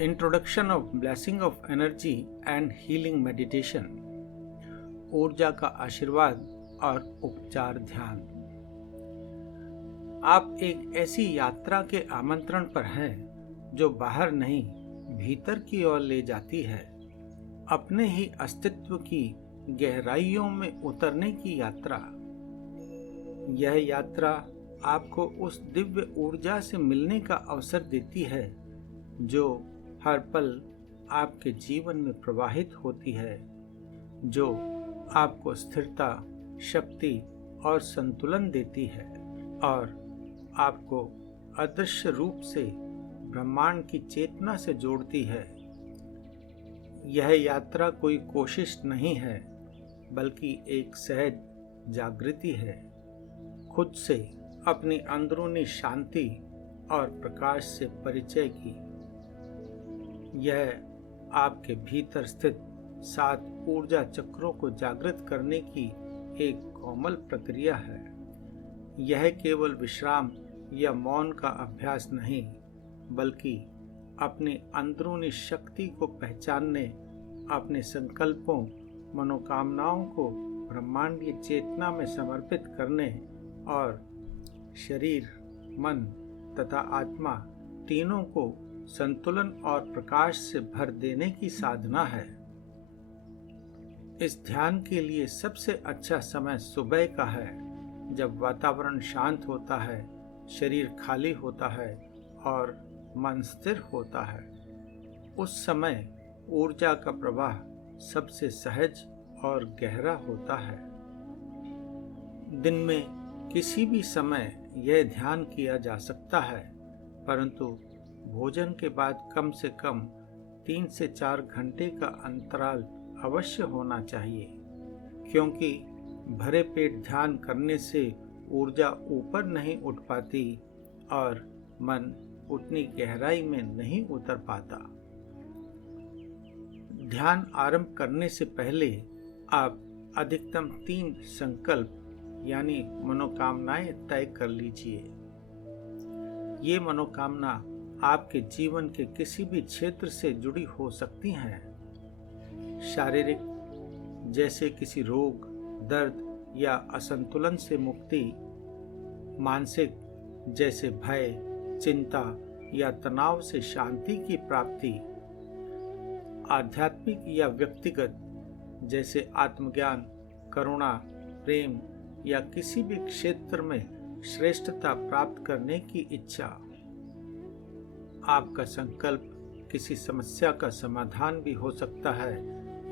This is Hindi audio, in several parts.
Introduction of blessing of energy and healing meditation. ऊर्जा का आशीर्वाद और उपचार ध्यान। आप एक ऐसी यात्रा के आमंत्रण पर हैं जो बाहर नहीं भीतर की ओर ले जाती है। अपने ही अस्तित्व की गहराइयों में उतरने की यात्रा। यह यात्रा आपको उस दिव्य ऊर्जा से मिलने का अवसर देती है जो हर पल आपके जीवन में प्रवाहित होती है, जो आपको स्थिरता, शक्ति और संतुलन देती है और आपको अदृश्य रूप से ब्रह्मांड की चेतना से जोड़ती है। यह यात्रा कोई कोशिश नहीं है, बल्कि एक सहज जागृति है, खुद से अपनी अंदरूनी शांति और प्रकाश से परिचय की। यह आपके भीतर स्थित 7 ऊर्जा चक्रों को जागृत करने की एक कोमल प्रक्रिया है। यह केवल विश्राम या मौन का अभ्यास नहीं, बल्कि अपनी अंदरूनी शक्ति को पहचानने, अपने संकल्पों, मनोकामनाओं को ब्रह्मांडीय चेतना में समर्पित करने और शरीर, मन तथा आत्मा तीनों को संतुलन और प्रकाश से भर देने की साधना है। इस ध्यान के लिए सबसे अच्छा समय सुबह का है, जब वातावरण शांत होता है, शरीर खाली होता है और मन स्थिर होता है। उस समय ऊर्जा का प्रवाह सबसे सहज और गहरा होता है। दिन में किसी भी समय यह ध्यान किया जा सकता है, परंतु भोजन के बाद कम से कम 3 से 4 घंटे का अंतराल अवश्य होना चाहिए, क्योंकि भरे पेट ध्यान करने से ऊर्जा ऊपर नहीं उठ पाती और मन उतनी गहराई में नहीं उतर पाता। ध्यान आरंभ करने से पहले आप अधिकतम 3 संकल्प यानी मनोकामनाएं तय कर लीजिए। ये मनोकामना आपके जीवन के किसी भी क्षेत्र से जुड़ी हो सकती हैं। शारीरिक, जैसे किसी रोग, दर्द या असंतुलन से मुक्ति। मानसिक, जैसे भय, चिंता या तनाव से शांति की प्राप्ति। आध्यात्मिक या व्यक्तिगत, जैसे आत्मज्ञान, करुणा, प्रेम या किसी भी क्षेत्र में श्रेष्ठता प्राप्त करने की इच्छा। आपका संकल्प किसी समस्या का समाधान भी हो सकता है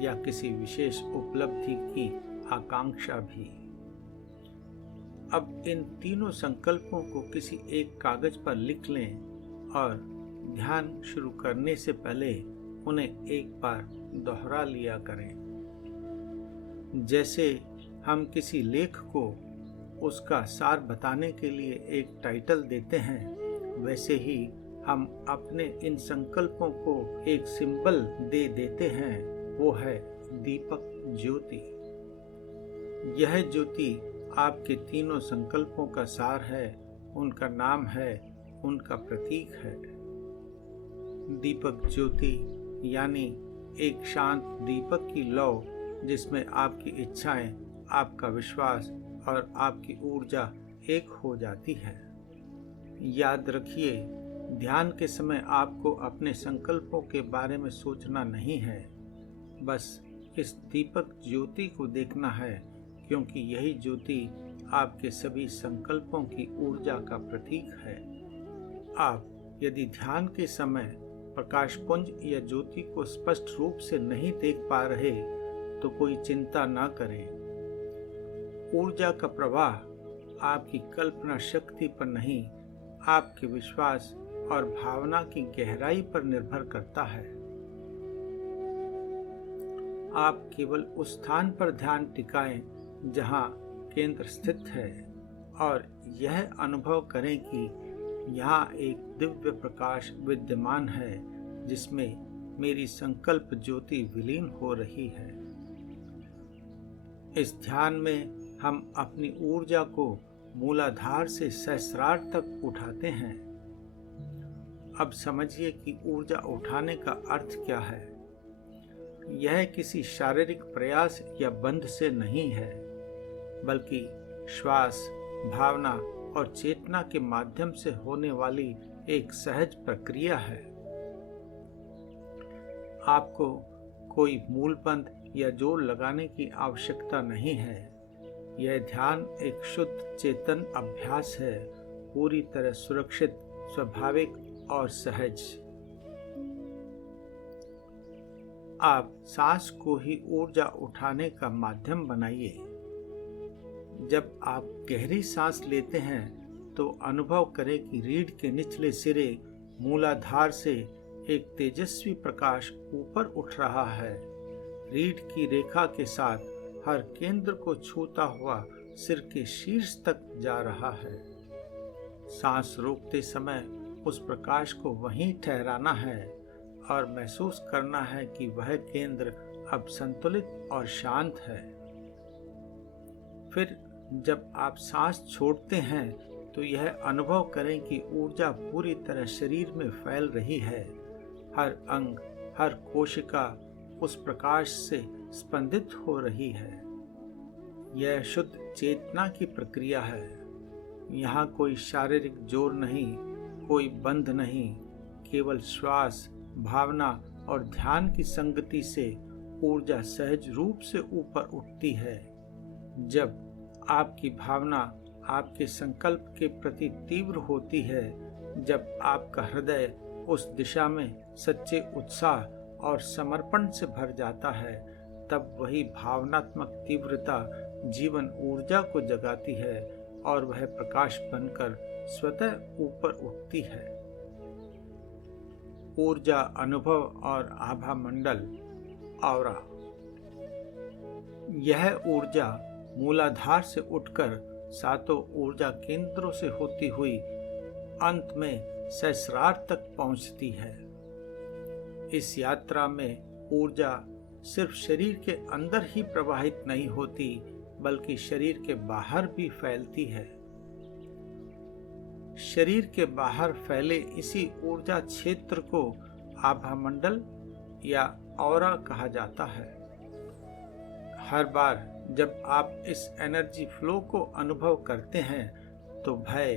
या किसी विशेष उपलब्धि की आकांक्षा भी। अब इन तीनों संकल्पों को किसी एक कागज पर लिख लें और ध्यान शुरू करने से पहले उन्हें एक बार दोहरा लिया करें। जैसे हम किसी लेख को उसका सार बताने के लिए एक टाइटल देते हैं, वैसे ही हम अपने इन संकल्पों को एक सिंबल दे देते हैं। वो है दीपक ज्योति। यह ज्योति आपके तीनों संकल्पों का सार है, उनका नाम है, उनका प्रतीक है। दीपक ज्योति यानी एक शांत दीपक की लौ, जिसमें आपकी इच्छाएं, आपका विश्वास और आपकी ऊर्जा एक हो जाती है। याद रखिए, ध्यान के समय आपको अपने संकल्पों के बारे में सोचना नहीं है, बस इस दीपक ज्योति को देखना है, क्योंकि यही ज्योति आपके सभी संकल्पों की ऊर्जा का प्रतीक है। आप यदि ध्यान के समय प्रकाश पुंज या ज्योति को स्पष्ट रूप से नहीं देख पा रहे, तो कोई चिंता ना करें। ऊर्जा का प्रवाह आपकी कल्पना शक्ति पर नहीं, आपके विश्वास और भावना की गहराई पर निर्भर करता है। आप केवल उस स्थान पर ध्यान टिकाएं जहां केंद्र स्थित है और यह अनुभव करें कि यहाँ एक दिव्य प्रकाश विद्यमान है, जिसमें मेरी संकल्प ज्योति विलीन हो रही है। इस ध्यान में हम अपनी ऊर्जा को मूलाधार से सहस्रार तक उठाते हैं। अब समझिए कि ऊर्जा उठाने का अर्थ क्या है। यह किसी शारीरिक प्रयास या बंध से नहीं है, बल्कि श्वास, भावना और चेतना के माध्यम से होने वाली एक सहज प्रक्रिया है। आपको कोई मूल बंध या जोर लगाने की आवश्यकता नहीं है। यह ध्यान एक शुद्ध चेतन अभ्यास है, पूरी तरह सुरक्षित, स्वाभाविक और सहज। आप सांस को ही ऊर्जा उठाने का माध्यम बनाइए। जब आप गहरी सांस लेते हैं तो अनुभव करें कि रीढ़ के निचले सिरे मूलाधार से एक तेजस्वी प्रकाश ऊपर उठ रहा है, रीढ़ की रेखा के साथ हर केंद्र को छूता हुआ सिर के शीर्ष तक जा रहा है। सांस रोकते समय उस प्रकाश को वहीं ठहराना है और महसूस करना है कि वह केंद्र अब संतुलित और शांत है। फिर जब आप सांस छोड़ते हैं तो यह अनुभव करें कि ऊर्जा पूरी तरह शरीर में फैल रही है। हर अंग, हर कोशिका उस प्रकाश से स्पंदित हो रही है। यह शुद्ध चेतना की प्रक्रिया है। यहाँ कोई शारीरिक जोर नहीं, कोई बंध नहीं, केवल श्वास, भावना और ध्यान की संगति से ऊर्जा सहज रूप से ऊपर उठती है। जब आपकी भावना आपके संकल्प के प्रति तीव्र होती है, जब आपका हृदय उस दिशा में सच्चे उत्साह और समर्पण से भर जाता है, तब वही भावनात्मक तीव्रता जीवन ऊर्जा को जगाती है और वह प्रकाश बनकर स्वतः ऊपर उठती है। ऊर्जा अनुभव और आभा मंडल, ऑरा। यह ऊर्जा मूलाधार से उठकर सातों ऊर्जा केंद्रों से होती हुई अंत में सहस्रार तक पहुंचती है। इस यात्रा में ऊर्जा सिर्फ शरीर के अंदर ही प्रवाहित नहीं होती, बल्कि शरीर के बाहर भी फैलती है। शरीर के बाहर फैले इसी ऊर्जा क्षेत्र को आभा मंडल या ऑरा कहा जाता है। हर बार जब आप इस एनर्जी फ्लो को अनुभव करते हैं तो भय,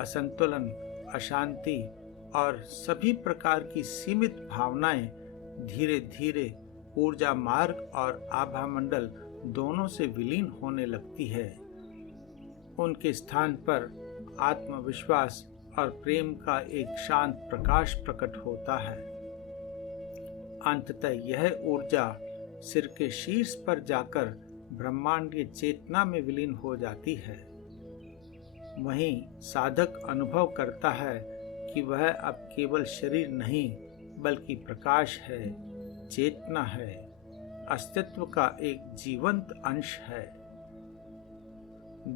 असंतुलन, अशांति और सभी प्रकार की सीमित भावनाएं धीरे धीरे ऊर्जा मार्ग और आभा मंडल दोनों से विलीन होने लगती है। उनके स्थान पर आत्मविश्वास और प्रेम का एक शांत प्रकाश प्रकट होता है। अंततः यह ऊर्जा सिर के शीर्ष पर जाकर ब्रह्मांडीय चेतना में विलीन हो जाती है। वहीं साधक अनुभव करता है कि वह अब केवल शरीर नहीं, बल्कि प्रकाश है, चेतना है, अस्तित्व का एक जीवंत अंश है।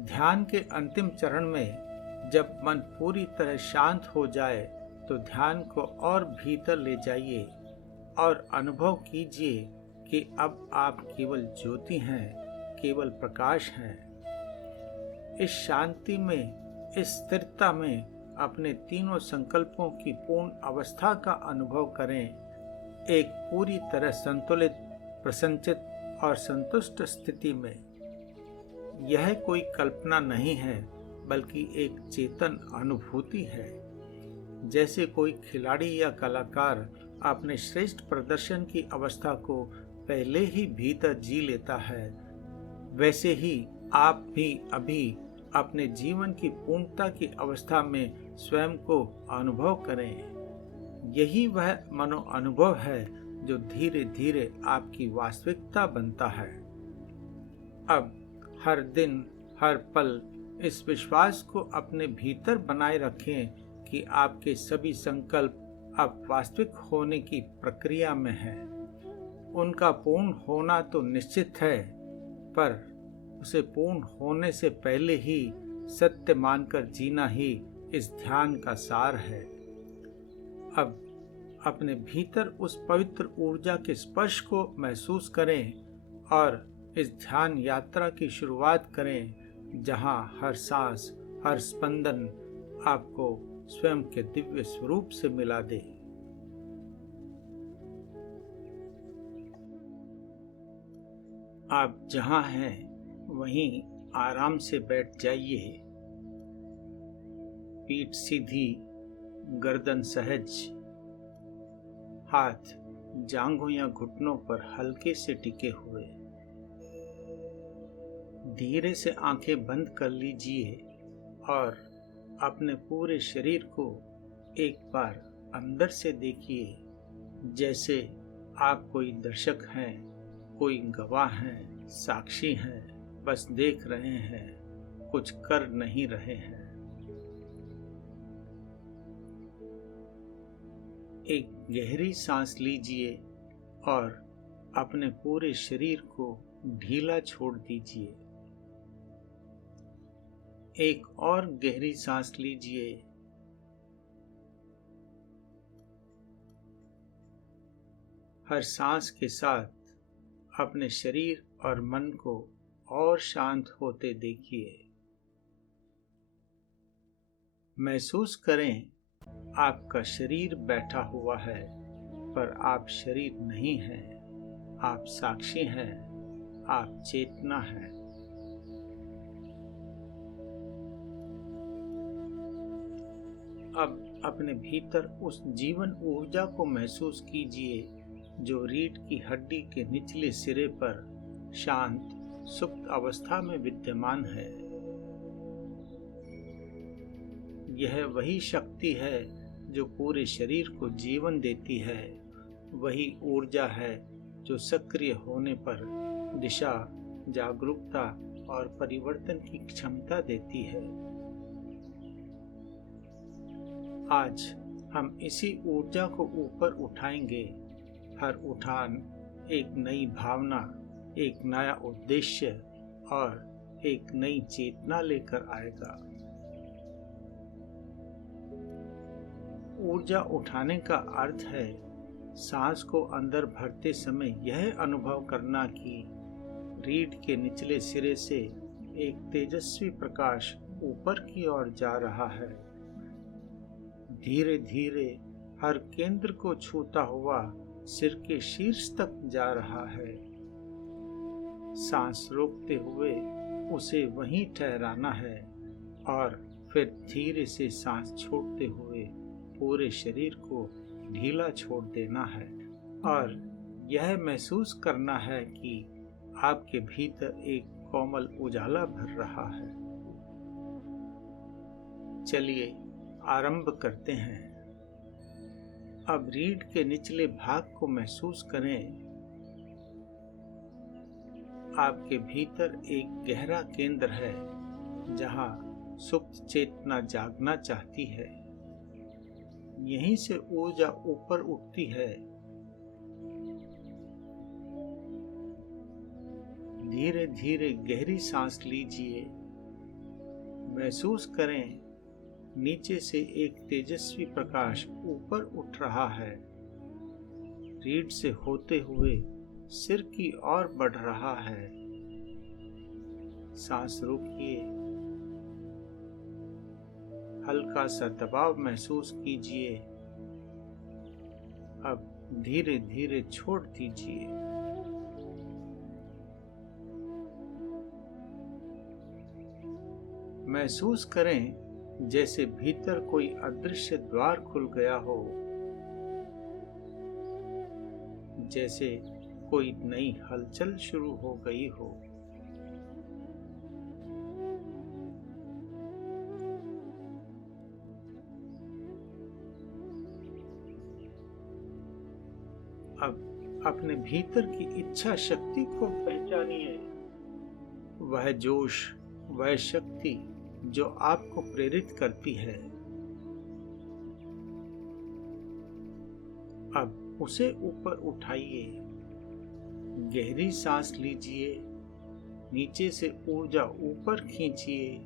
ध्यान के अंतिम चरण में जब मन पूरी तरह शांत हो जाए तो ध्यान को और भीतर ले जाइए और अनुभव कीजिए कि अब आप केवल ज्योति हैं, केवल प्रकाश हैं। इस शांति में, इस स्थिरता में अपने तीनों संकल्पों की पूर्ण अवस्था का अनुभव करें। एक पूरी तरह संतुलित, प्रसन्नचित और संतुष्ट स्थिति में। यह कोई कल्पना नहीं है, बल्कि एक चेतन अनुभूति है। जैसे कोई खिलाड़ी या कलाकार अपने श्रेष्ठ प्रदर्शन की अवस्था को पहले ही भीतर जी लेता है, वैसे ही आप भी अभी अपने जीवन की पूर्णता की अवस्था में स्वयं को अनुभव करें। यही वह मनो अनुभव है जो धीरे धीरे आपकी वास्तविकता बनता है। अब हर दिन, हर पल इस विश्वास को अपने भीतर बनाए रखें कि आपके सभी संकल्प अब वास्तविक होने की प्रक्रिया में हैं। उनका पूर्ण होना तो निश्चित है, पर उसे पूर्ण होने से पहले ही सत्य मानकर जीना ही इस ध्यान का सार है। अब अपने भीतर उस पवित्र ऊर्जा के स्पर्श को महसूस करें और इस ध्यान यात्रा की शुरुआत करें, जहां हर सांस, हर स्पंदन आपको स्वयं के दिव्य स्वरूप से मिला दे। आप जहां हैं वहीं आराम से बैठ जाइए। पीठ सीधी, गर्दन सहज, हाथ जांघों या घुटनों पर हल्के से टिके हुए। धीरे से आंखें बंद कर लीजिए और अपने पूरे शरीर को एक बार अंदर से देखिए, जैसे आप कोई दर्शक हैं, कोई गवाह हैं, साक्षी हैं, बस देख रहे हैं, कुछ कर नहीं रहे हैं। एक गहरी सांस लीजिए और अपने पूरे शरीर को ढीला छोड़ दीजिए। एक और गहरी सांस लीजिए। हर सांस के साथ अपने शरीर और मन को और शांत होते देखिए। महसूस करें, आपका शरीर बैठा हुआ है, पर आप शरीर नहीं हैं। आप साक्षी हैं, आप चेतना हैं। अब अपने भीतर उस जीवन ऊर्जा को महसूस कीजिए जो रीढ़ की हड्डी के निचले सिरे पर शांत, सुप्त अवस्था में विद्यमान है। यह वही शक्ति है जो पूरे शरीर को जीवन देती है। वही ऊर्जा है जो सक्रिय होने पर दिशा, जागरूकता और परिवर्तन की क्षमता देती है। आज हम इसी ऊर्जा को ऊपर उठाएंगे। हर उठान एक नई भावना, एक नया उद्देश्य और एक नई चेतना लेकर आएगा। ऊर्जा उठाने का अर्थ है सांस को अंदर भरते समय यह अनुभव करना कि रीढ़ के निचले सिरे से एक तेजस्वी प्रकाश ऊपर की ओर जा रहा है। धीरे धीरे हर केंद्र को छूता हुआ सिर के शीर्ष तक जा रहा है। सांस रोकते हुए उसे वहीं ठहराना है और फिर धीरे से सांस छोड़ते हुए पूरे शरीर को ढीला छोड़ देना है और यह महसूस करना है कि आपके भीतर एक कोमल उजाला भर रहा है। चलिए आरंभ करते हैं। अब रीढ़ के निचले भाग को महसूस करें। आपके भीतर एक गहरा केंद्र है जहां सुप्त चेतना जागना चाहती है। यहीं से ऊर्जा ऊपर उठती है। धीरे धीरे गहरी सांस लीजिए। महसूस करें, नीचे से एक तेजस्वी प्रकाश ऊपर उठ रहा है। रीढ़ से होते हुए सिर की ओर बढ़ रहा है। सांस रोकिए। हल्का सा दबाव महसूस कीजिए। अब धीरे धीरे छोड़ दीजिए। महसूस करें जैसे भीतर कोई अदृश्य द्वार खुल गया हो, जैसे कोई नई हलचल शुरू हो गई हो। अब अपने भीतर की इच्छा शक्ति को पहचानिए। वह जोश, वह शक्ति जो आपको प्रेरित करती है। अब उसे ऊपर उठाइए। गहरी सांस लीजिए। नीचे से ऊर्जा ऊपर खींचिए।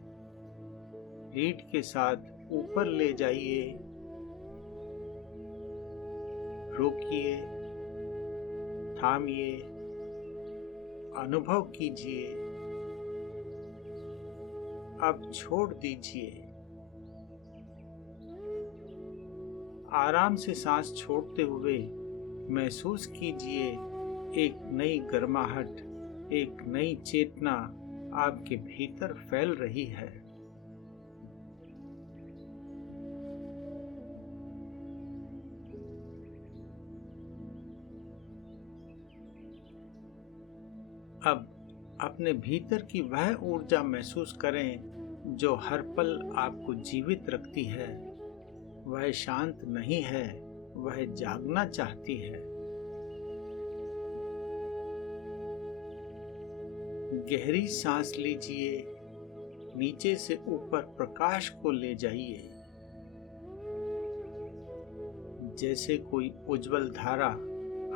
रीढ़ के साथ ऊपर ले जाइए। रोकिए, थामिए, अनुभव कीजिए। अब छोड़ दीजिए। आराम से सांस छोड़ते हुए महसूस कीजिए एक नई गर्माहट, एक नई चेतना आपके भीतर फैल रही है। अब अपने भीतर की वह ऊर्जा महसूस करें जो हर पल आपको जीवित रखती है। वह शांत नहीं है, वह जागना चाहती है। गहरी सांस लीजिए, नीचे से ऊपर प्रकाश को ले जाइए। जैसे कोई उज्जवल धारा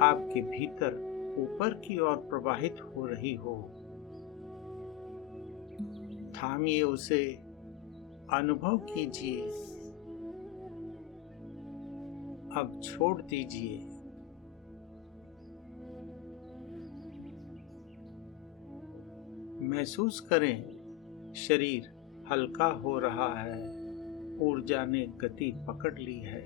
आपके भीतर ऊपर की ओर प्रवाहित हो रही हो। थामिए उसे, अनुभव कीजिए। अब छोड़ दीजिए। महसूस करें शरीर हल्का हो रहा है, ऊर्जा ने गति पकड़ ली है।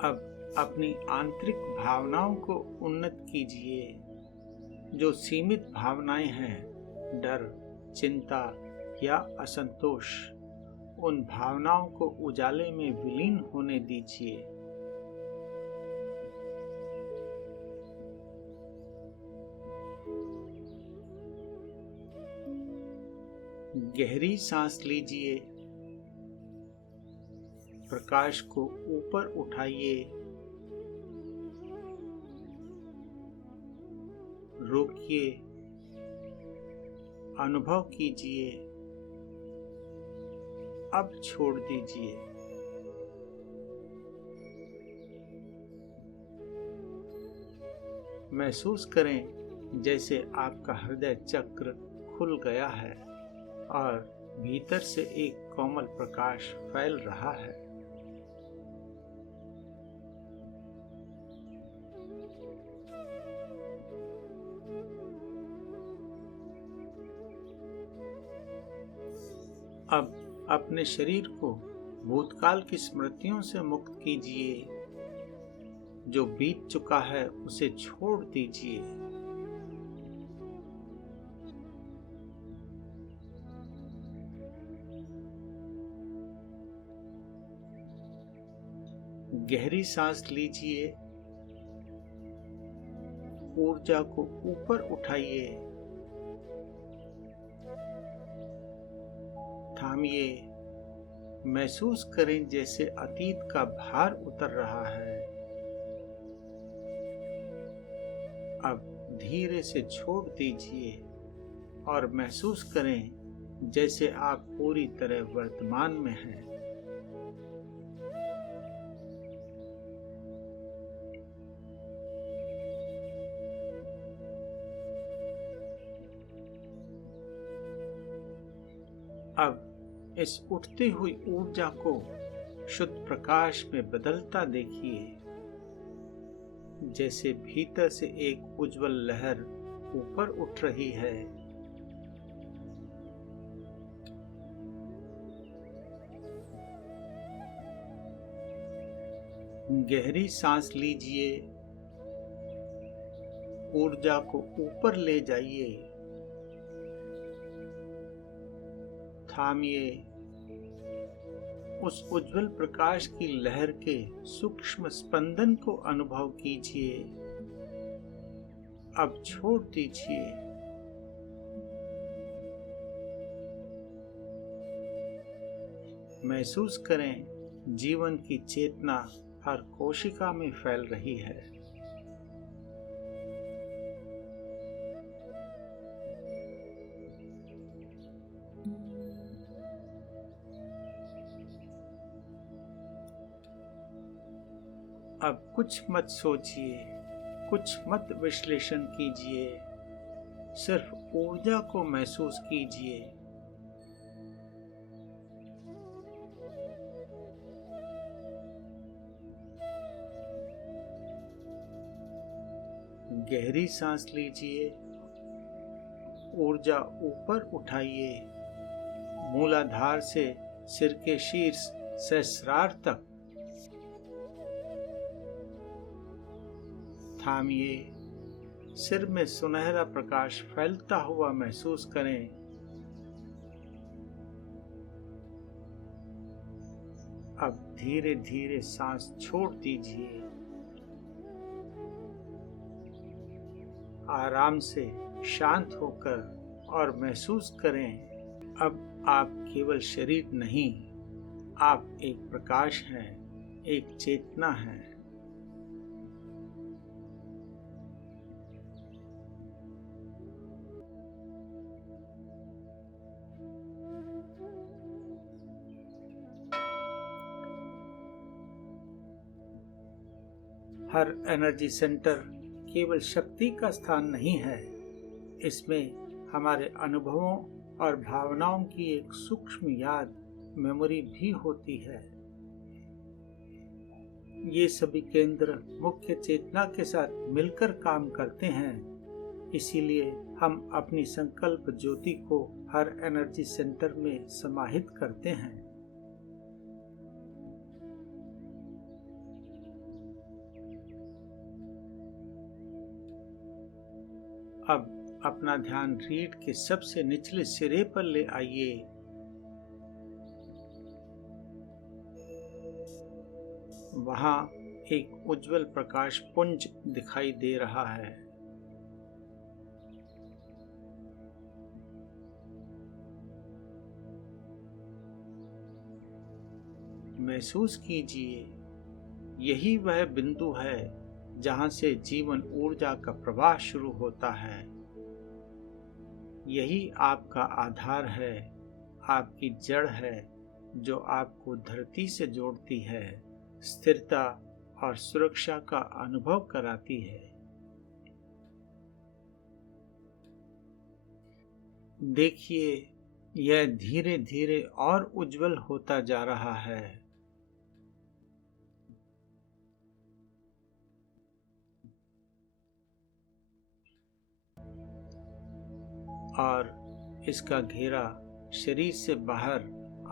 अब अपनी आंतरिक भावनाओं को उन्नत कीजिए। जो सीमित भावनाएं हैं, डर, चिंता या असंतोष, उन भावनाओं को उजाले में विलीन होने दीजिए। गहरी सांस लीजिए, प्रकाश को ऊपर उठाइए। रोकिए, अनुभव कीजिए। अब छोड़ दीजिए। महसूस करें जैसे आपका हृदय चक्र खुल गया है और भीतर से एक कोमल प्रकाश फैल रहा है। अब अपने शरीर को भूतकाल की स्मृतियों से मुक्त कीजिए। जो बीत चुका है उसे छोड़ दीजिए। गहरी सांस लीजिए, ऊर्जा को ऊपर उठाइए। थामिए, महसूस करें जैसे अतीत का भार उतर रहा है। अब धीरे से छोड़ दीजिए और महसूस करें जैसे आप पूरी तरह वर्तमान में हैं। अब इस उठती हुई ऊर्जा को शुद्ध प्रकाश में बदलता देखिए। जैसे भीतर से एक उज्जवल लहर ऊपर उठ रही है। गहरी सांस लीजिए, ऊर्जा को ऊपर ले जाइए। थामिए, उस उज्जवल प्रकाश की लहर के सूक्ष्म स्पंदन को अनुभव कीजिए। अब छोड़ दीजिए। महसूस करें जीवन की चेतना हर कोशिका में फैल रही है। अब कुछ मत सोचिए, कुछ मत विश्लेषण कीजिए, सिर्फ ऊर्जा को महसूस कीजिए। गहरी सांस लीजिए, ऊर्जा ऊपर उठाइए। मूलाधार से सिर के शीर्ष सहस्रार तक थामिए। सिर में सुनहरा प्रकाश फैलता हुआ महसूस करें। अब धीरे धीरे सांस छोड़ दीजिए। आराम से शांत होकर और महसूस करें, अब आप केवल शरीर नहीं, आप एक प्रकाश हैं, एक चेतना हैं। हर एनर्जी सेंटर केवल शक्ति का स्थान नहीं है, इसमें हमारे अनुभवों और भावनाओं की एक सूक्ष्म याद, मेमोरी भी होती है। ये सभी केंद्र मुख्य चेतना के साथ मिलकर काम करते हैं, इसीलिए हम अपनी संकल्प ज्योति को हर एनर्जी सेंटर में समाहित करते हैं। अब अपना ध्यान रीढ़ के सबसे निचले सिरे पर ले आइए। वहां एक उज्जवल प्रकाश पुंज दिखाई दे रहा है। महसूस कीजिए, यही वह बिंदु है जहां से जीवन ऊर्जा का प्रवाह शुरू होता है। यही आपका आधार है, आपकी जड़ है, जो आपको धरती से जोड़ती है, स्थिरता और सुरक्षा का अनुभव कराती है। देखिए, यह धीरे धीरे और उज्जवल होता जा रहा है। और इसका घेरा शरीर से बाहर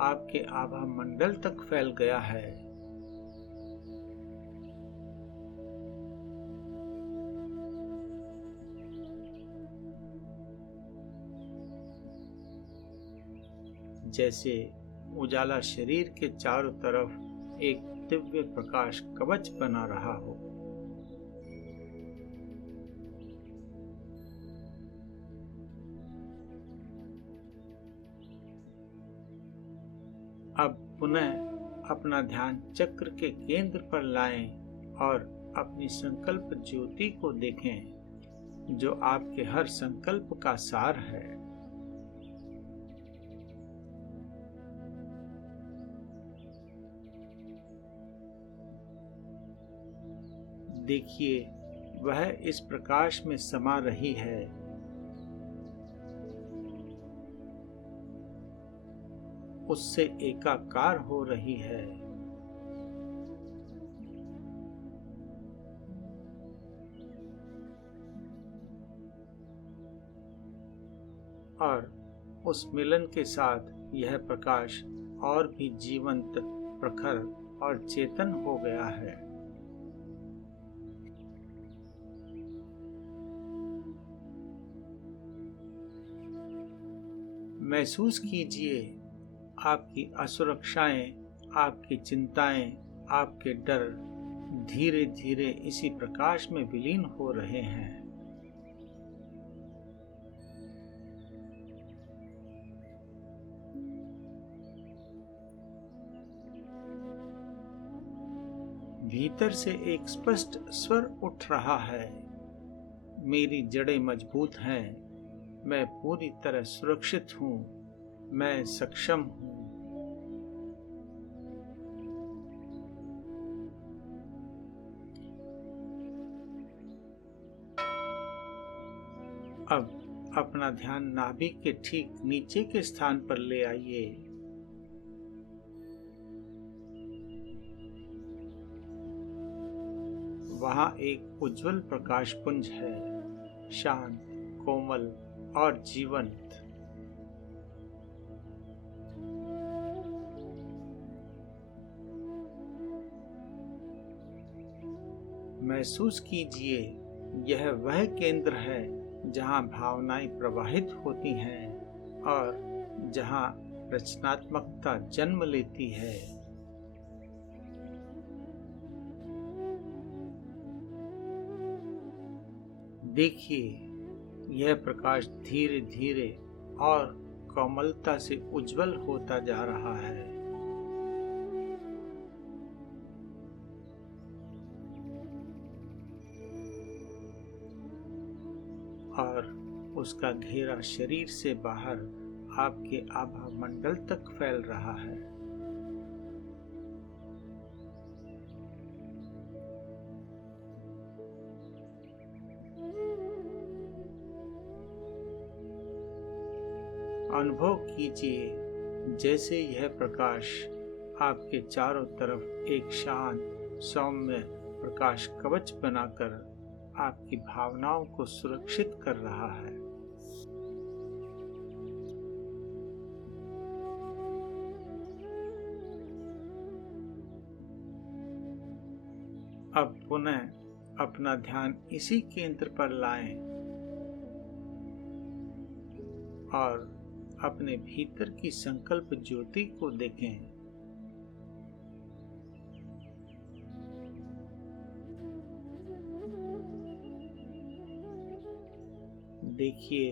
आपके आभा मंडल तक फैल गया है। जैसे उजाला शरीर के चारों तरफ एक दिव्य प्रकाश कवच बना रहा हो। अब पुनः अपना ध्यान चक्र के केंद्र पर लाएं और अपनी संकल्प ज्योति को देखें, जो आपके हर संकल्प का सार है। देखिए, वह इस प्रकाश में समा रही है। उससे एकाकार हो रही है। और उस मिलन के साथ यह प्रकाश और भी जीवंत, प्रखर और चेतन हो गया है। महसूस कीजिए, आपकी असुरक्षाएं, आपकी चिंताएं, आपके डर धीरे धीरे इसी प्रकाश में विलीन हो रहे हैं। भीतर से एक स्पष्ट स्वर उठ रहा है, मेरी जड़ें मजबूत हैं, मैं पूरी तरह सुरक्षित हूं, मैं सक्षम हूं। अब अपना ध्यान नाभि के ठीक नीचे के स्थान पर ले आइए। वहां एक उज्जवल प्रकाश पुंज है, शांत, कोमल और जीवंत। महसूस कीजिए, यह वह केंद्र है जहाँ भावनाएं प्रवाहित होती हैं और जहाँ रचनात्मकता जन्म लेती है। देखिए, यह प्रकाश धीरे धीरे और कोमलता से उज्जवल होता जा रहा है। और उसका घेरा शरीर से बाहर आपके आभा मंडल तक फैल रहा है। अनुभव कीजिए जैसे यह प्रकाश आपके चारों तरफ एक शांत सौम्य प्रकाश कवच बनाकर आपकी भावनाओं को सुरक्षित कर रहा है। अब पुनः अपना ध्यान इसी केंद्र पर लाएं और अपने भीतर की संकल्प ज्योति को देखें। देखिए,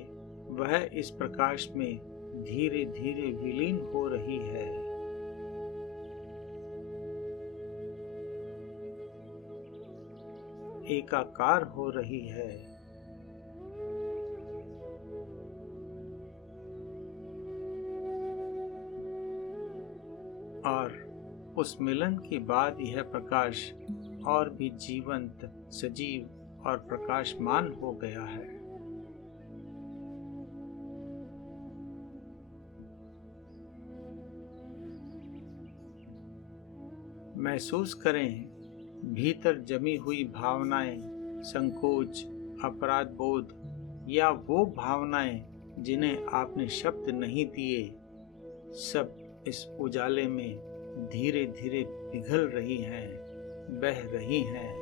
वह इस प्रकाश में धीरे धीरे विलीन हो रही है। एकाकार हो रही है। और उस मिलन के बाद यह प्रकाश और भी जीवंत, सजीव और प्रकाशमान हो गया है। महसूस करें, भीतर जमी हुई भावनाएं, संकोच, अपराध बोध या वो भावनाएं जिन्हें आपने शब्द नहीं दिए, सब इस उजाले में धीरे धीरे पिघल रही हैं, बह रही हैं,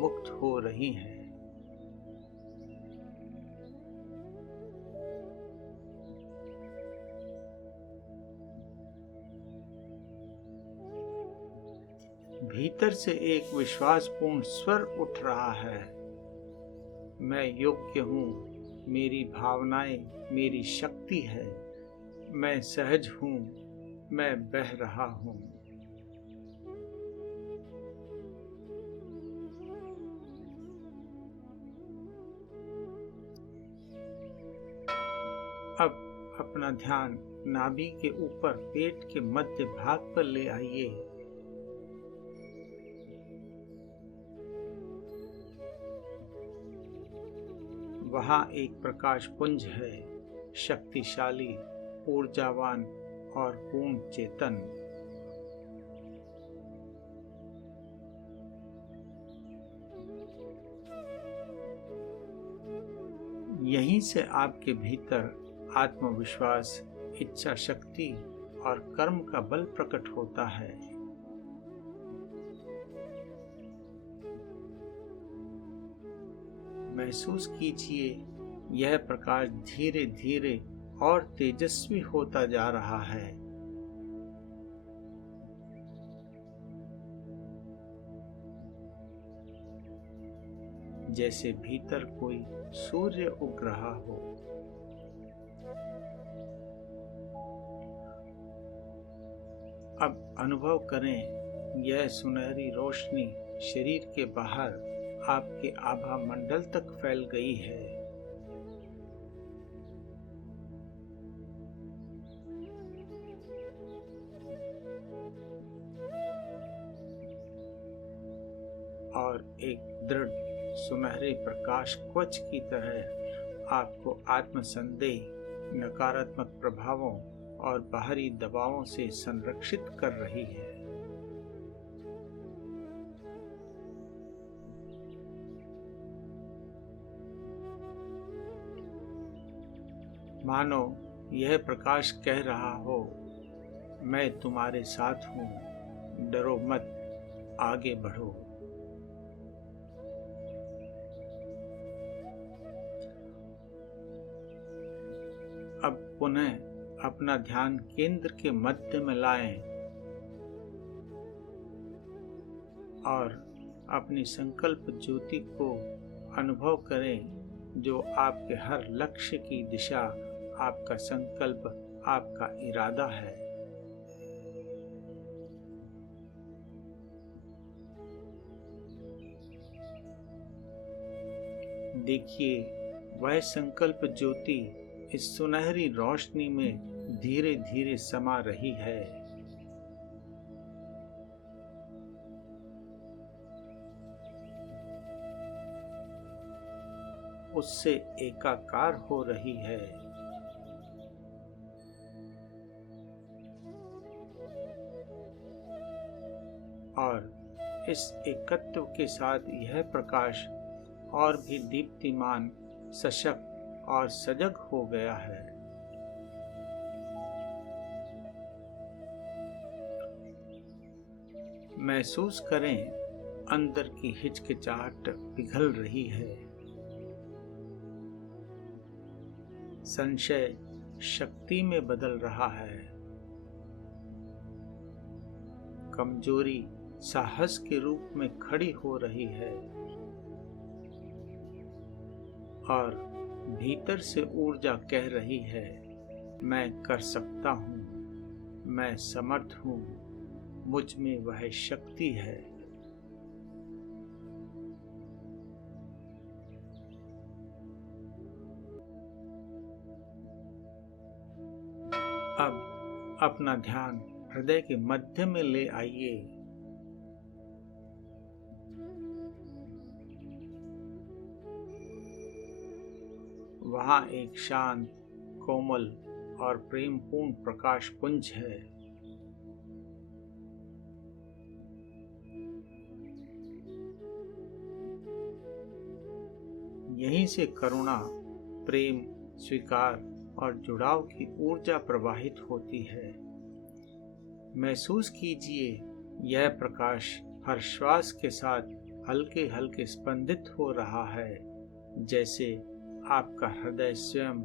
मुक्त हो रही हैं। भीतर से एक विश्वासपूर्ण स्वर उठ रहा है, मैं योग्य हूँ, मेरी भावनाएं मेरी शक्ति है, मैं सहज हूँ, मैं बह रहा हूँ। अब अपना ध्यान नाभि के ऊपर पेट के मध्य भाग पर ले आइए। वहाँ एक प्रकाश पुंज है, शक्तिशाली, ऊर्जावान और पूर्ण चेतन। यहीं से आपके भीतर आत्मविश्वास, इच्छा शक्ति और कर्म का बल प्रकट होता है। महसूस कीजिए, यह प्रकाश धीरे धीरे और तेजस्वी होता जा रहा है। जैसे भीतर कोई सूर्य उग रहा हो। अब अनुभव करें, यह सुनहरी रोशनी शरीर के बाहर आपके आभा मंडल तक फैल गई है। और एक दृढ़ सुनहरे प्रकाश कवच की तरह आपको आत्मसंदेह, नकारात्मक प्रभावों और बाहरी दबावों से संरक्षित कर रही है। मानो यह प्रकाश कह रहा हो, मैं तुम्हारे साथ हूँ, डरो मत, आगे बढ़ो। अब पुनः अपना ध्यान केंद्र के मध्य में लाएं और अपनी संकल्प ज्योति को अनुभव करें, जो आपके हर लक्ष्य की दिशा, आपका संकल्प, आपका इरादा है। देखिए, वह संकल्प ज्योति इस सुनहरी रोशनी में धीरे धीरे समा रही है। उससे एकाकार हो रही है। और इस एकत्व के साथ यह प्रकाश और भी दीप्तिमान, सशक्त और सजग हो गया है। महसूस करें, अंदर की हिचकिचाहट पिघल रही है। संशय शक्ति में बदल रहा है। कमजोरी साहस के रूप में खड़ी हो रही है। और भीतर से ऊर्जा कह रही है, मैं कर सकता हूँ, मैं समर्थ हूँ, मुझ में वह शक्ति है। अब अपना ध्यान हृदय के मध्य में ले आइए। वहाँ एक शांत, कोमल और प्रेमपूर्ण प्रकाश पुंज है। यहीं से करुणा, प्रेम, स्वीकार और जुड़ाव की ऊर्जा प्रवाहित होती है। महसूस कीजिए, यह प्रकाश हर श्वास के साथ हल्के हल्के स्पंदित हो रहा है, जैसे आपका हृदय स्वयं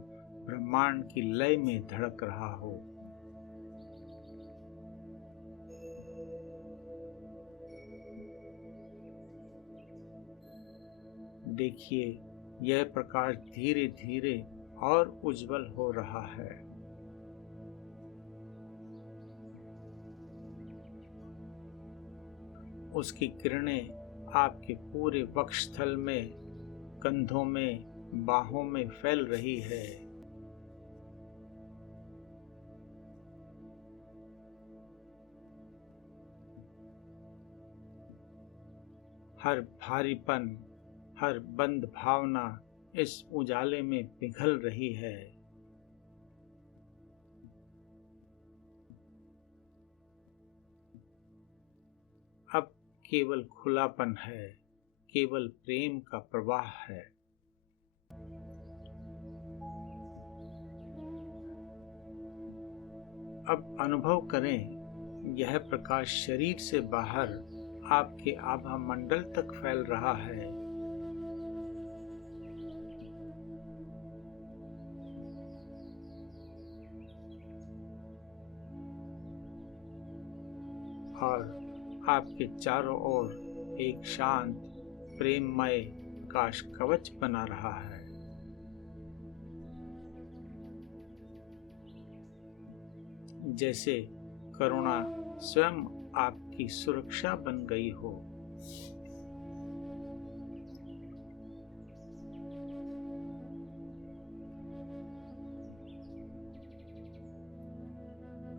ब्रह्मांड की लय में धड़क रहा हो। देखिए, यह प्रकाश धीरे धीरे और उज्जवल हो रहा है। उसकी किरणें आपके पूरे वक्षस्थल में, कंधों में, बाहों में फैल रही है। हर भारीपन, हर बंद भावना इस उजाले में पिघल रही है। अब केवल खुलापन है, केवल प्रेम का प्रवाह है। अब अनुभव करें, यह प्रकाश शरीर से बाहर आपके आभा मंडल तक फैल रहा है। और आपके चारों ओर एक शांत, प्रेममय प्रकाश कवच बना रहा है। जैसे करुणा स्वयं आपकी सुरक्षा बन गई हो।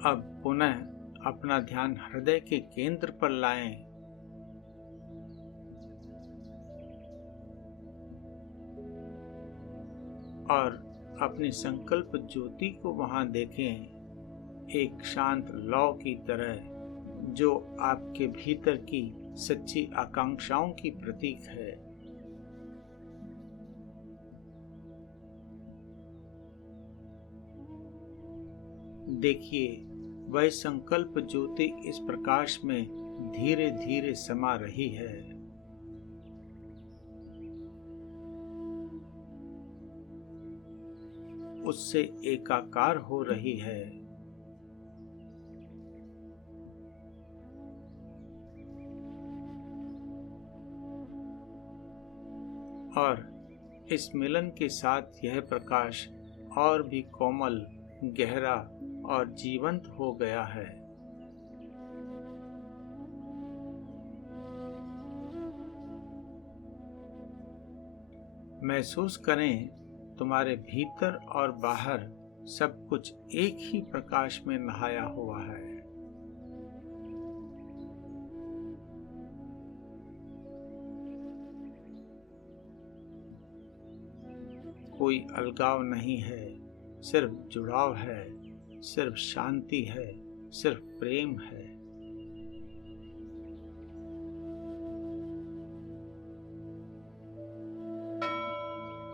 अब पुनः अपना ध्यान हृदय के केंद्र पर लाएं। और अपनी संकल्प ज्योति को वहां देखें, एक शांत लौ की तरह, जो आपके भीतर की सच्ची आकांक्षाओं की प्रतीक है। देखिए, वह संकल्प ज्योति इस प्रकाश में धीरे धीरे समा रही है। उससे एकाकार हो रही है। और इस मिलन के साथ यह प्रकाश और भी कोमल, गहरा और जीवंत हो गया है। महसूस करें, तुम्हारे भीतर और बाहर सब कुछ एक ही प्रकाश में नहाया हुआ है। कोई अलगाव नहीं है, सिर्फ जुड़ाव है, सिर्फ शांति है, सिर्फ प्रेम है।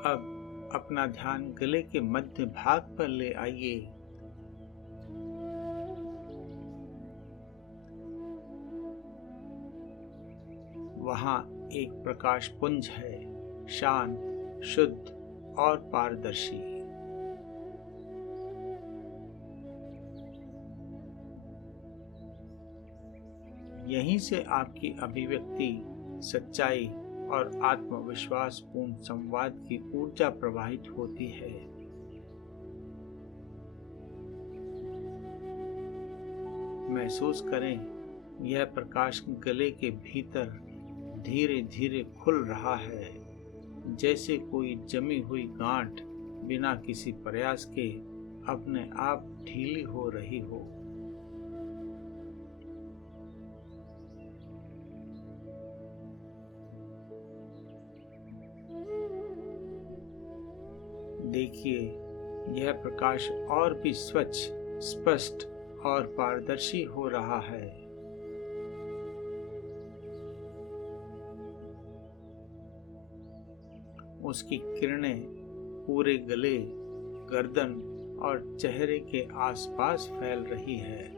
अब अपना ध्यान गले के मध्य भाग पर ले आइए। वहां एक प्रकाश पुंज है, शांत, शुद्ध और पारदर्शी। यहीं से आपकी अभिव्यक्ति, सच्चाई और आत्मविश्वास पूर्ण संवाद की ऊर्जा प्रवाहित होती है। महसूस करें, यह प्रकाश गले के भीतर धीरे धीरे खुल रहा है, जैसे कोई जमी हुई गांठ बिना किसी प्रयास के अपने आप ढीली हो रही हो। देखिए, यह प्रकाश और भी स्वच्छ, स्पष्ट और पारदर्शी हो रहा है। उसकी किरणें पूरे गले, गर्दन और चेहरे के आसपास फैल रही है।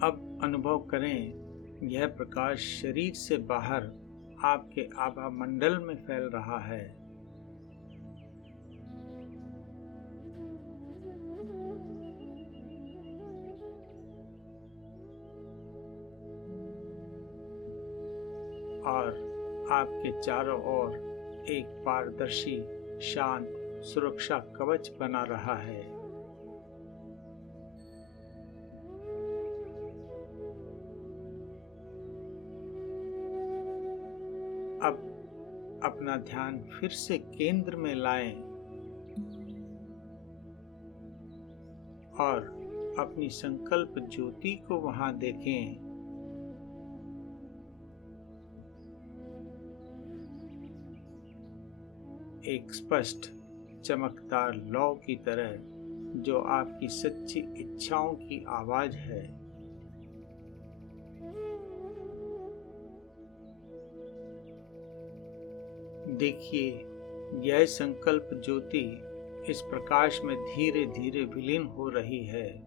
अब अनुभव करें, यह प्रकाश शरीर से बाहर आपके आभा मंडल में फैल रहा है। और आपके चारों ओर एक पारदर्शी, शांत सुरक्षा कवच बना रहा है। अब अपना ध्यान फिर से केंद्र में लाएं और अपनी संकल्प ज्योति को वहां देखें। एक स्पष्ट, चमकदार लौ की तरह, जो आपकी सच्ची इच्छाओं की आवाज है। देखिए, यह संकल्प ज्योति इस प्रकाश में धीरे धीरे विलीन हो रही है।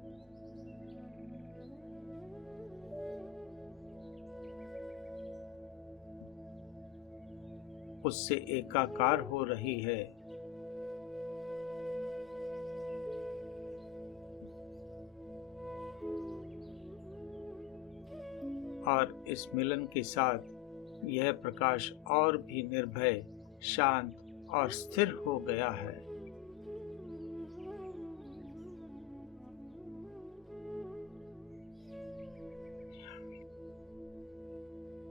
उससे एकाकार हो रही है। और इस मिलन के साथ यह प्रकाश और भी निर्भय, शांत और स्थिर हो गया है।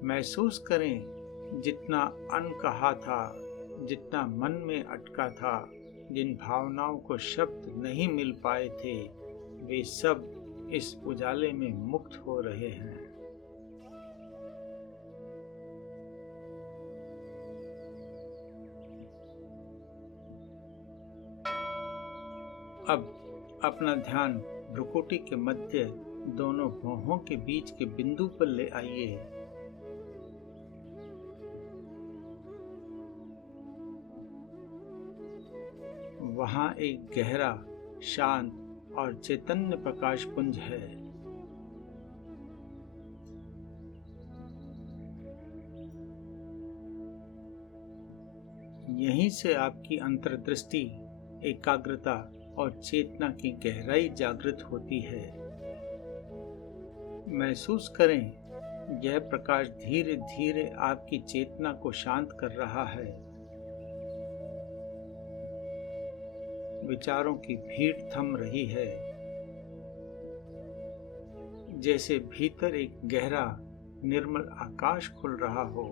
महसूस करें, जितना अनकहा था, जितना मन में अटका था, जिन भावनाओं को शब्द नहीं मिल पाए थे, वे सब इस उजाले में मुक्त हो रहे हैं। अब अपना ध्यान भ्रुकुटी के मध्य दोनों भौहों के बीच के बिंदु पर ले आइए। वहाँ एक गहरा, शांत और चैतन्य प्रकाश पुंज है। यहीं से आपकी अंतर्दृष्टि, एकाग्रता और चेतना की गहराई जागृत होती है। महसूस करें, यह प्रकाश धीरे धीरे आपकी चेतना को शांत कर रहा है। विचारों की भीड़ थम रही है, जैसे भीतर एक गहरा, निर्मल आकाश खुल रहा हो।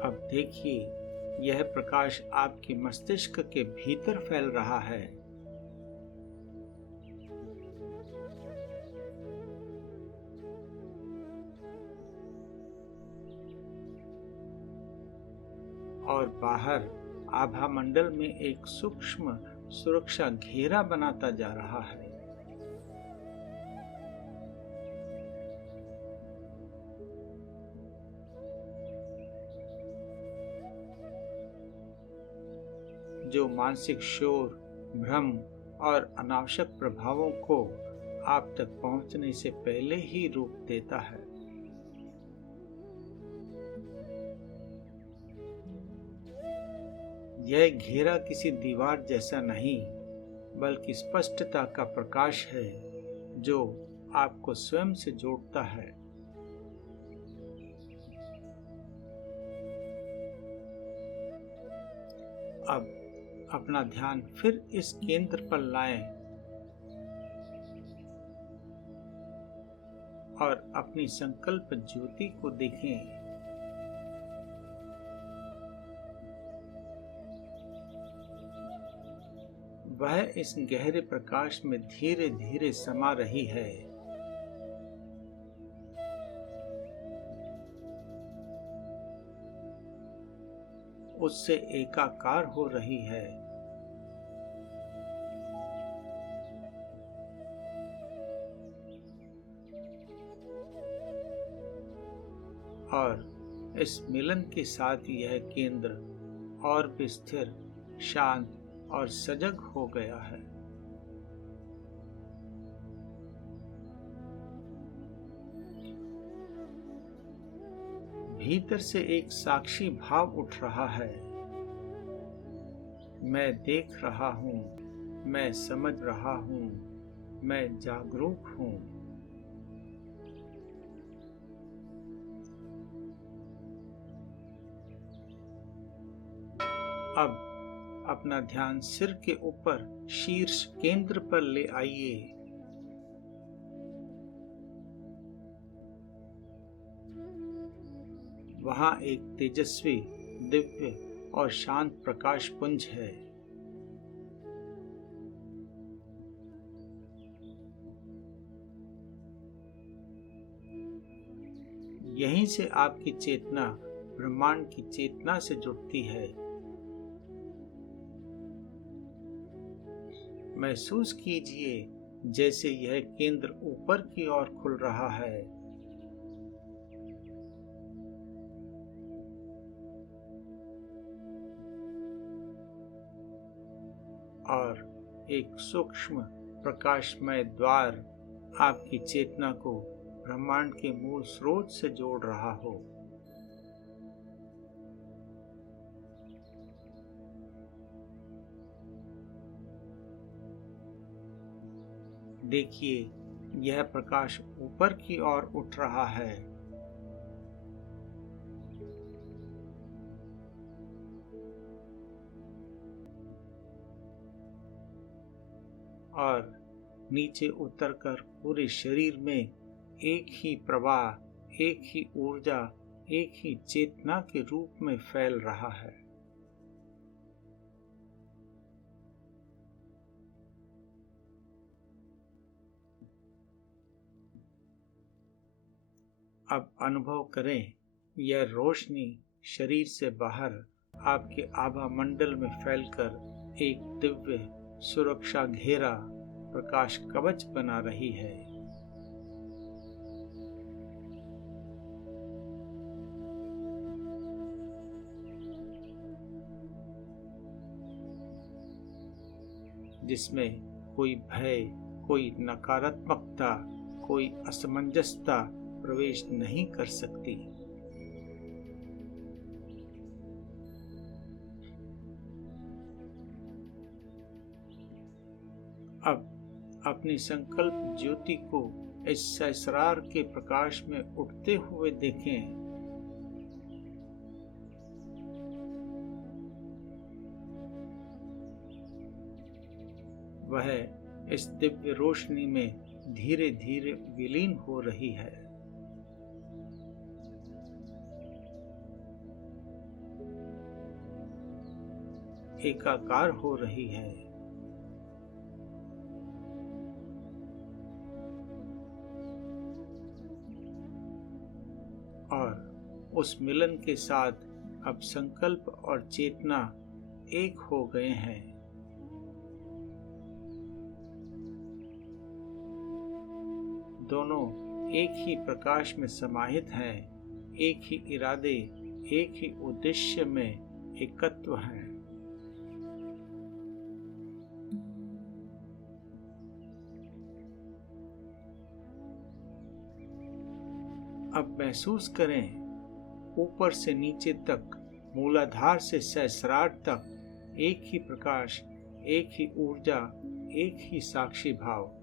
अब देखिए, यह प्रकाश आपके मस्तिष्क के भीतर फैल रहा है। और बाहर आभा मंडल में एक सूक्ष्म सुरक्षा घेरा बनाता जा रहा है। जो मानसिक शोर, भ्रम और अनावश्यक प्रभावों को आप तक पहुंचने से पहले ही रोक देता है। यह घेरा किसी दीवार जैसा नहीं, बल्कि स्पष्टता का प्रकाश है जो आपको स्वयं से जोड़ता है। अब अपना ध्यान फिर इस केंद्र पर लाएं और अपनी संकल्प ज्योति को देखें। वह इस गहरे प्रकाश में धीरे धीरे समा रही है। उससे एकाकार हो रही है। और इस मिलन के साथ यह केंद्र और भी स्थिर, शांत और सजग हो गया है। भीतर से एक साक्षी भाव उठ रहा है। मैं देख रहा हूँ, मैं समझ रहा हूँ, मैं जागरूक हूँ। अब अपना ध्यान सिर के ऊपर शीर्ष केंद्र पर ले आइए। वहां एक तेजस्वी, दिव्य और शांत प्रकाश पुंज है। यहीं से आपकी चेतना ब्रह्मांड की चेतना से जुड़ती है। महसूस कीजिए जैसे यह केंद्र ऊपर की ओर खुल रहा है। और एक सूक्ष्म प्रकाशमय द्वार आपकी चेतना को ब्रह्मांड के मूल स्रोत से जोड़ रहा हो। देखिए, यह प्रकाश ऊपर की ओर उठ रहा है। और नीचे उतरकर पूरे शरीर में एक ही प्रवाह, एक ही ऊर्जा, एक ही चेतना के रूप में फैल रहा है। अब अनुभव करें, यह रोशनी शरीर से बाहर आपके आभा मंडल में फैलकर एक दिव्य सुरक्षा घेरा, प्रकाश कवच बना रही है। जिसमें कोई भय, कोई नकारात्मकता, कोई असमंजसता प्रवेश नहीं कर सकती। अब अपनी संकल्प ज्योति को इस सहस्रार के प्रकाश में उठते हुए देखें। वह इस दिव्य रोशनी में धीरे धीरे विलीन हो रही है। एकाकार हो रही है। और उस मिलन के साथ अब संकल्प और चेतना एक हो गए हैं। दोनों एक ही प्रकाश में समाहित हैं, एक ही इरादे, एक ही उद्देश्य में एकत्व हैं। अब महसूस करें, ऊपर से नीचे तक, मूलाधार से सहस्रार तक एक ही प्रकाश, एक ही ऊर्जा, एक ही साक्षी भाव।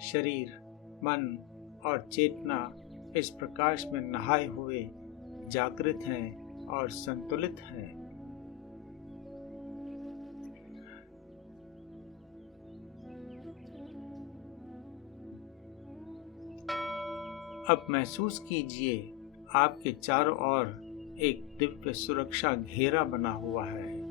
शरीर, मन और चेतना इस प्रकाश में नहाए हुए जागृत हैं और संतुलित हैं। अब महसूस कीजिए, आपके चारों ओर एक दिव्य सुरक्षा घेरा बना हुआ है।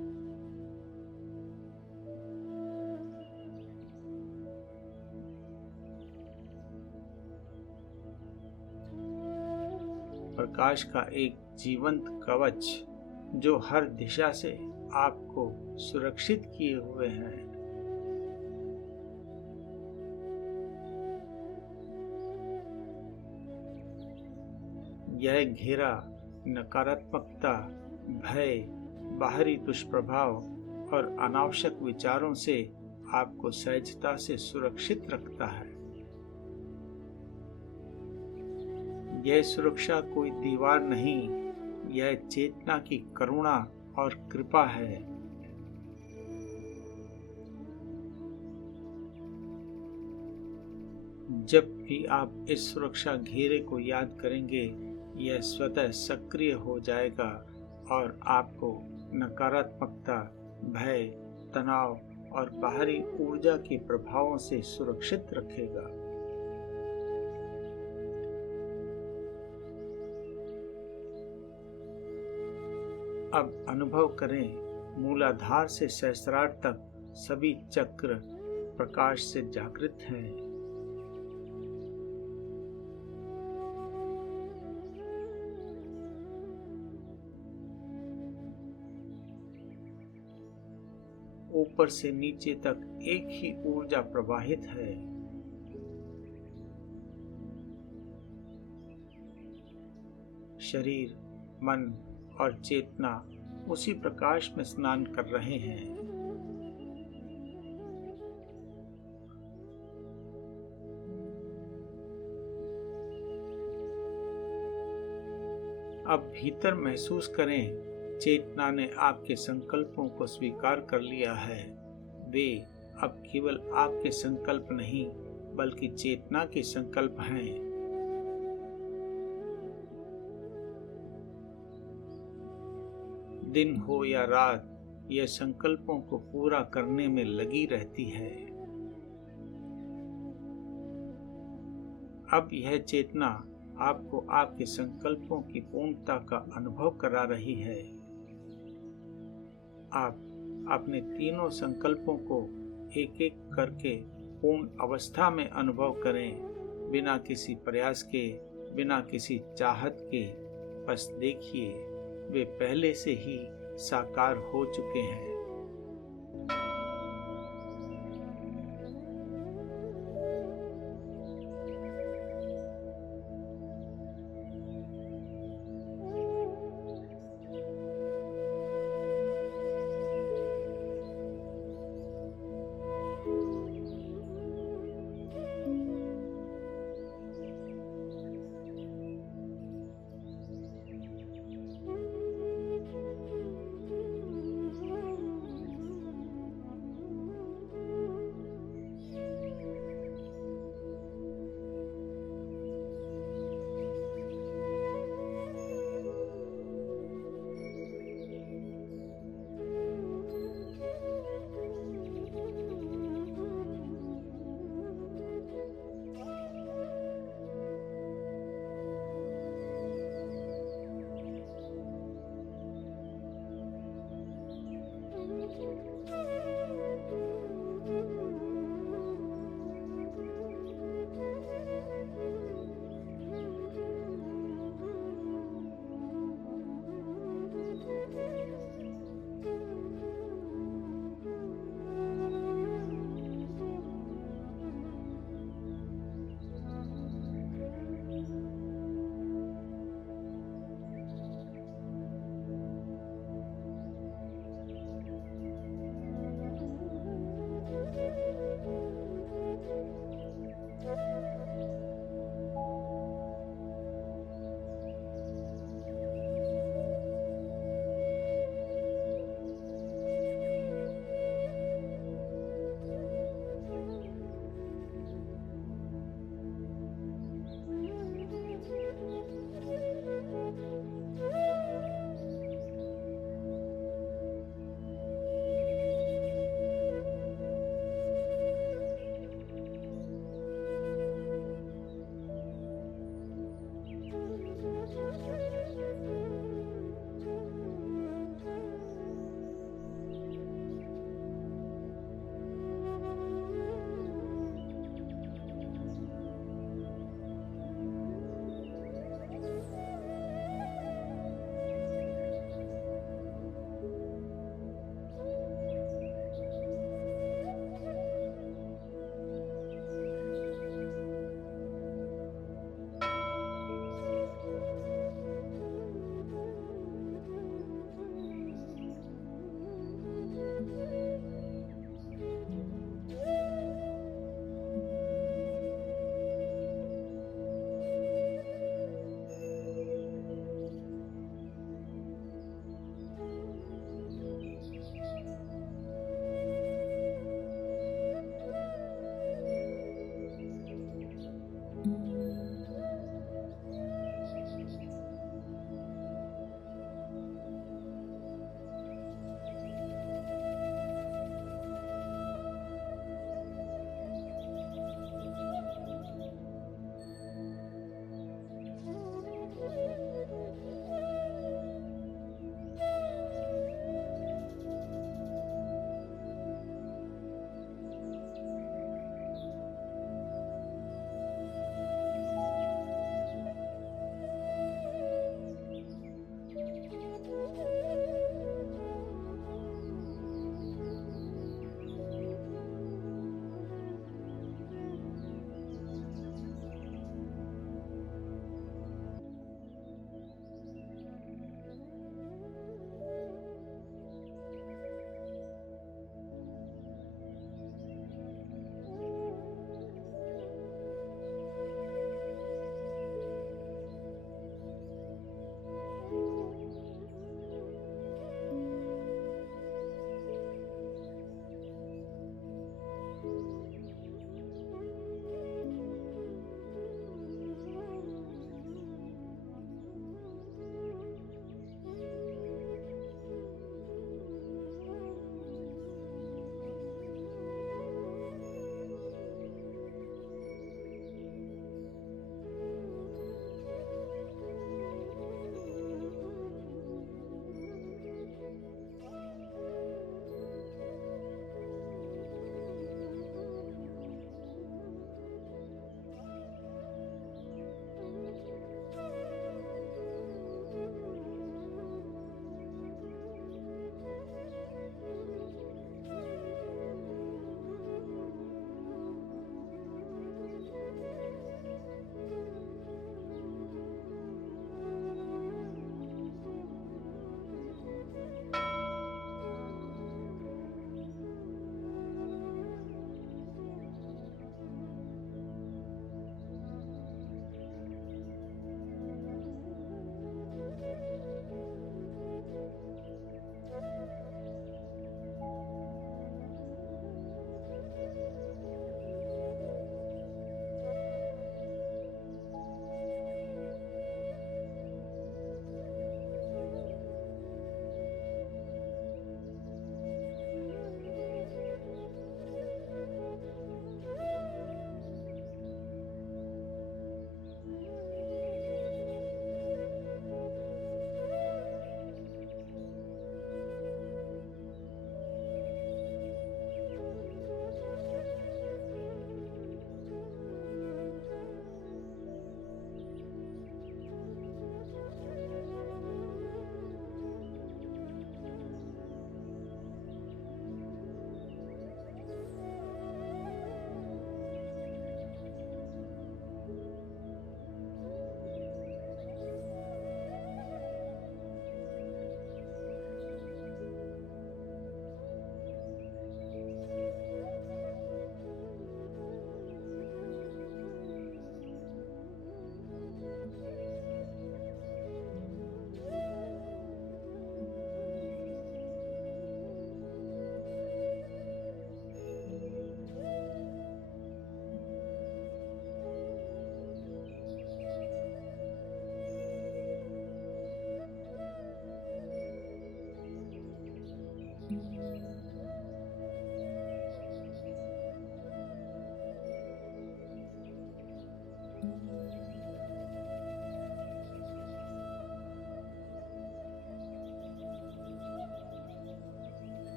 प्रकाश का एक जीवंत कवच जो हर दिशा से आपको सुरक्षित किए हुए हैं। यह घेरा नकारात्मकता, भय, बाहरी दुष्प्रभाव और अनावश्यक विचारों से आपको सहजता से सुरक्षित रखता है। यह सुरक्षा कोई दीवार नहीं, यह चेतना की करुणा और कृपा है। जब भी आप इस सुरक्षा घेरे को याद करेंगे, यह स्वतः सक्रिय हो जाएगा और आपको नकारात्मकता, भय, तनाव और बाहरी ऊर्जा के प्रभावों से सुरक्षित रखेगा। अब अनुभव करें, मूलाधार से सहस्रार तक सभी चक्र प्रकाश से जागृत हैं। ऊपर से नीचे तक एक ही ऊर्जा प्रवाहित है। शरीर, मन और चेतना उसी प्रकाश में स्नान कर रहे हैं। अब भीतर महसूस करें, चेतना ने आपके संकल्पों को स्वीकार कर लिया है। वे अब केवल आपके संकल्प नहीं, बल्कि चेतना के संकल्प हैं। दिन हो या रात, यह संकल्पों को पूरा करने में लगी रहती है। अब यह चेतना आपको आपके संकल्पों की पूर्णता का अनुभव करा रही है। आप अपने तीनों संकल्पों को एक एक करके पूर्ण अवस्था में अनुभव करें, बिना किसी प्रयास के, बिना किसी चाहत के। बस देखिए, वे पहले से ही साकार हो चुके हैं।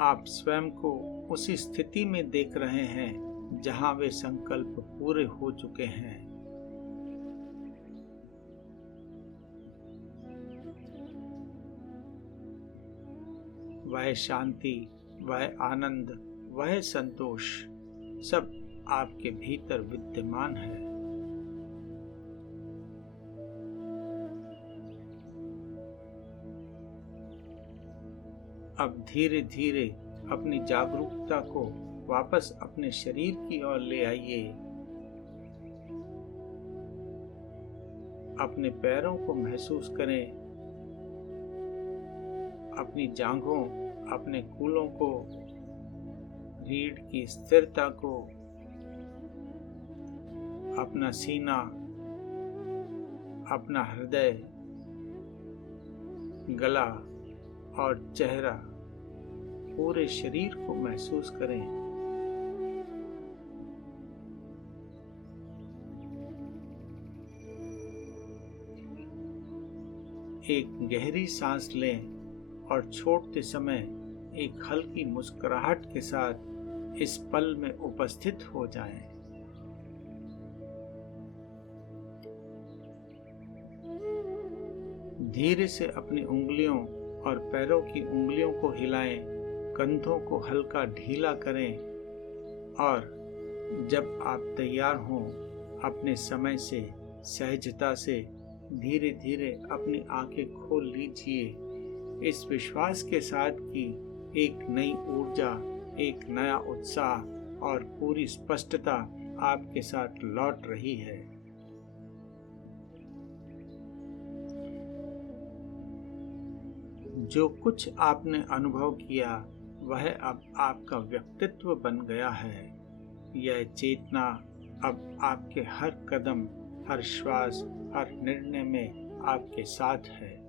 आप स्वयं को उसी स्थिति में देख रहे हैं जहां वे संकल्प पूरे हो चुके हैं। वह शांति, वह आनंद, वह संतोष सब आपके भीतर विद्यमान है। अब धीरे धीरे अपनी जागरूकता को वापस अपने शरीर की ओर ले आइए। अपने पैरों को महसूस करें, अपनी जांघों, अपने कूलों को, रीढ़ की स्थिरता को, अपना सीना, अपना हृदय, गला और चेहरा, पूरे शरीर को महसूस करें। एक गहरी सांस लें और छोड़ते समय एक हल्की मुस्कुराहट के साथ इस पल में उपस्थित हो जाएं। धीरे से अपनी उंगलियों और पैरों की उंगलियों को हिलाएं, कंधों को हल्का ढीला करें और जब आप तैयार हों अपने समय से, सहजता से धीरे धीरे अपनी आंखें खोल लीजिए, इस विश्वास के साथ कि एक नई ऊर्जा, एक नया उत्साह और पूरी स्पष्टता आपके साथ लौट रही है। जो कुछ आपने अनुभव किया वह अब आपका व्यक्तित्व बन गया है। यह चेतना अब आपके हर कदम, हर श्वास, हर निर्णय में आपके साथ है।